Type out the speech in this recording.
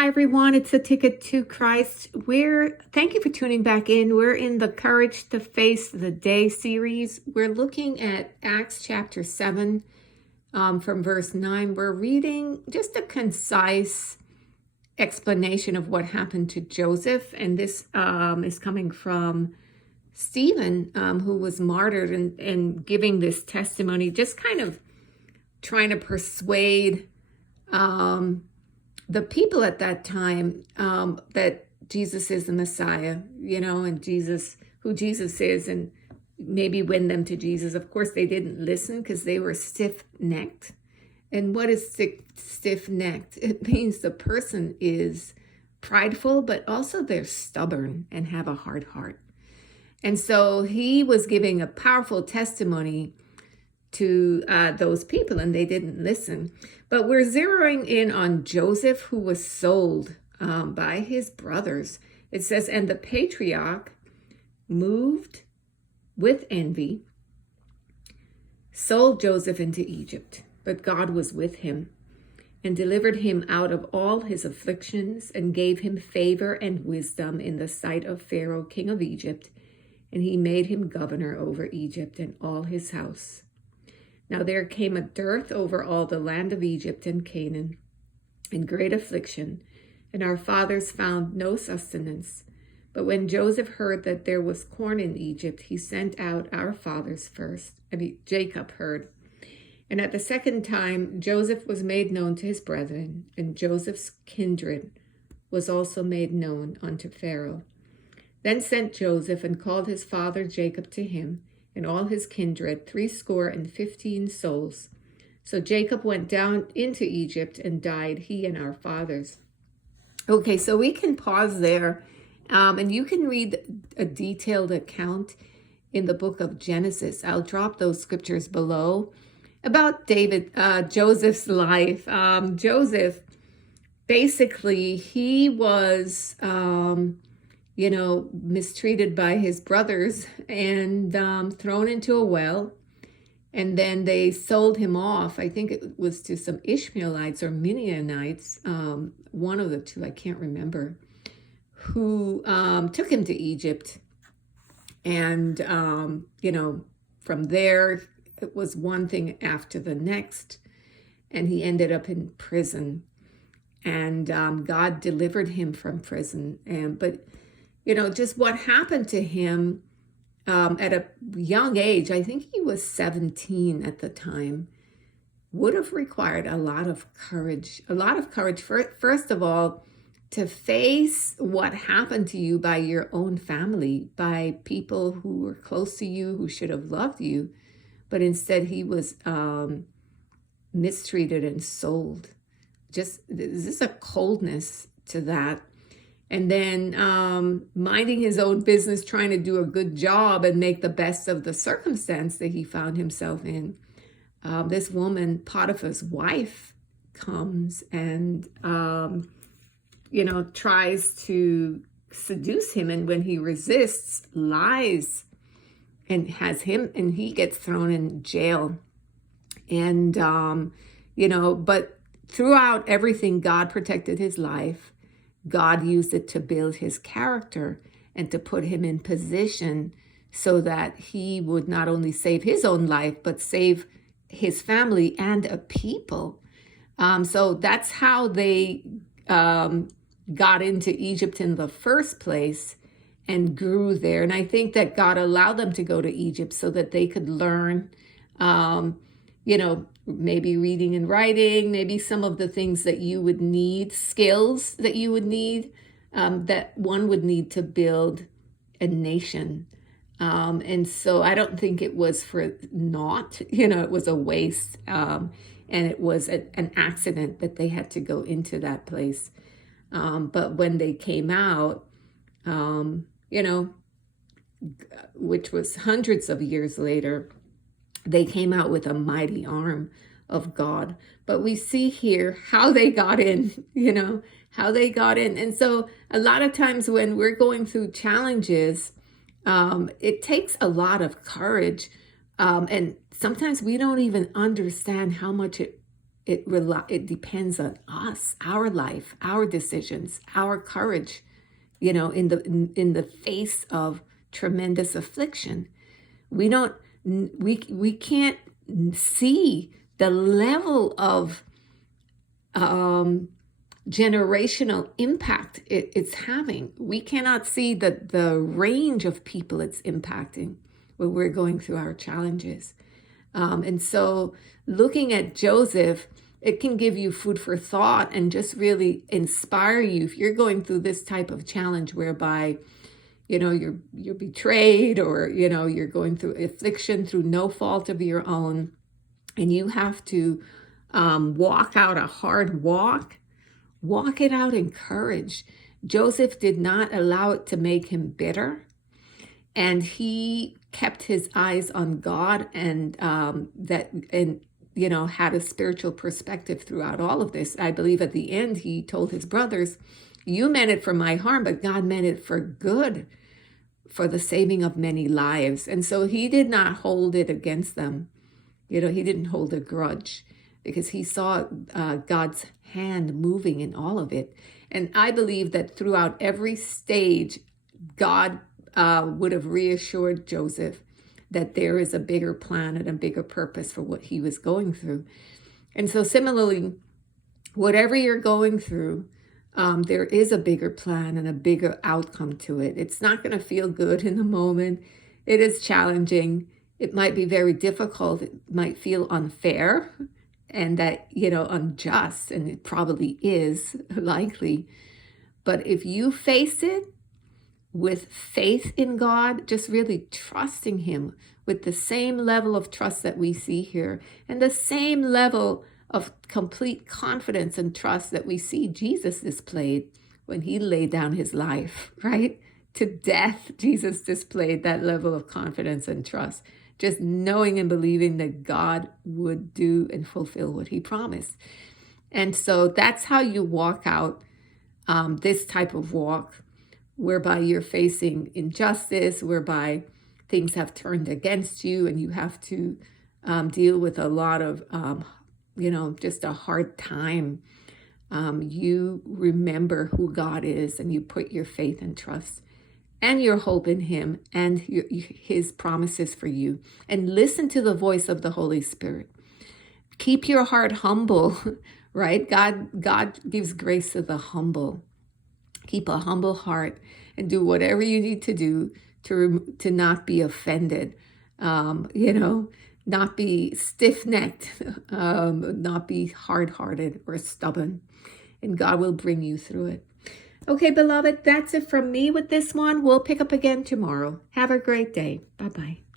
Hi everyone, it's A Ticket to Christ. Thank you for tuning back in. We're in the Courage to Face the Day series. We're looking at Acts chapter 7 from verse 9. We're reading just a concise explanation of what happened to Joseph, and this is coming from Stephen, who was martyred, and giving this testimony, just kind of trying to persuade the people at that time that Jesus is the Messiah, and who Jesus is, and maybe win them to Jesus. Of course, they didn't listen because they were stiff-necked. And what is stiff-necked? It means the person is prideful, but also they're stubborn and have a hard heart. And so he was giving a powerful testimony to those people, and they didn't listen. But we're zeroing in on Joseph, who was sold by his brothers. It says, and the patriarch, moved with envy, sold Joseph into Egypt. But God was with him and delivered him out of all his afflictions and gave him favor and wisdom in the sight of Pharaoh, king of Egypt. And he made him governor over Egypt and all his house. Now there came a dearth over all the land of Egypt and Canaan, and great affliction, and our fathers found no sustenance. But when Joseph heard that there was corn in Egypt, he sent out our fathers first. Jacob heard. And at the second time, Joseph was made known to his brethren, and Joseph's kindred was also made known unto Pharaoh. Then sent Joseph and called his father Jacob to him, and all his kindred, 75 souls. So Jacob went down into Egypt and died, he and our fathers. Okay, so we can pause there, and you can read a detailed account in the book of Genesis. I'll drop those scriptures below about Joseph's life. Joseph, basically, he was mistreated by his brothers and thrown into a well. And then they sold him off. I think it was to some Ishmaelites or Midianites, one of the two, I can't remember, who took him to Egypt. And, from there, it was one thing after the next. And he ended up in prison. And God delivered him from prison. But just what happened to him at a young age, I think he was 17 at the time, would have required a lot of courage. First of all, to face what happened to you by your own family, by people who were close to you, who should have loved you, but instead he was mistreated and sold. Just, there's a coldness to that. And then minding his own business, trying to do a good job and make the best of the circumstance that he found himself in. This woman, Potiphar's wife, comes and, tries to seduce him. And when he resists, lies and he gets thrown in jail. And, but throughout everything, God protected his life. God used it to build his character and to put him in position so that he would not only save his own life, but save his family and a people. So that's how they got into Egypt in the first place and grew there. And I think that God allowed them to go to Egypt so that they could learn, maybe reading and writing, maybe some of the things that you would need, skills that you would need, that one would need to build a nation. And so I don't think it was for naught, it was a waste. And it was an accident that they had to go into that place. But when they came out, which was hundreds of years later, they came out with a mighty arm of God. But we see here how they got in, how they got in. And so a lot of times when we're going through challenges, it takes a lot of courage. And sometimes we don't even understand how much it it depends on us, our life, our decisions, our courage, you know, in the face of tremendous affliction. We can't see the level of generational impact it's having. We cannot see the range of people it's impacting when we're going through our challenges. And so looking at Joseph, it can give you food for thought and just really inspire you if you're going through this type of challenge whereby, you know, you're betrayed, or, you know, you're going through affliction through no fault of your own, and you have to walk out a hard walk it out in courage. Joseph did not allow it to make him bitter, and he kept his eyes on God, and you know, had a spiritual perspective throughout all of this. I believe at the end he told his brothers, "You meant it for my harm, but God meant it for good, for the saving of many lives." And so he did not hold it against them. You know, he didn't hold a grudge, because he saw God's hand moving in all of it. And I believe that throughout every stage, God would have reassured Joseph that there is a bigger plan and a bigger purpose for what he was going through. And so similarly, whatever you're going through, there is a bigger plan and a bigger outcome to it. It's not going to feel good in the moment. It is challenging. It might be very difficult. It might feel unfair and that, you know, unjust, and it probably is likely. But if you face it with faith in God, just really trusting him with the same level of trust that we see here, and the same level of complete confidence and trust that we see Jesus displayed when he laid down his life, right? To death, Jesus displayed that level of confidence and trust, just knowing and believing that God would do and fulfill what he promised. And so that's how you walk out this type of walk, whereby you're facing injustice, whereby things have turned against you, and you have to deal with a lot of, you know, just a hard time. You remember who God is, and you put your faith and trust and your hope in him and his promises for you. And listen to the voice of the Holy Spirit. Keep your heart humble, right? God gives grace to the humble. Keep a humble heart and do whatever you need to do to not be offended, you know, not be stiff-necked, not be hard-hearted or stubborn. And God will bring you through it. Okay, beloved, that's it from me with this one. We'll pick up again tomorrow. Have a great day. Bye-bye.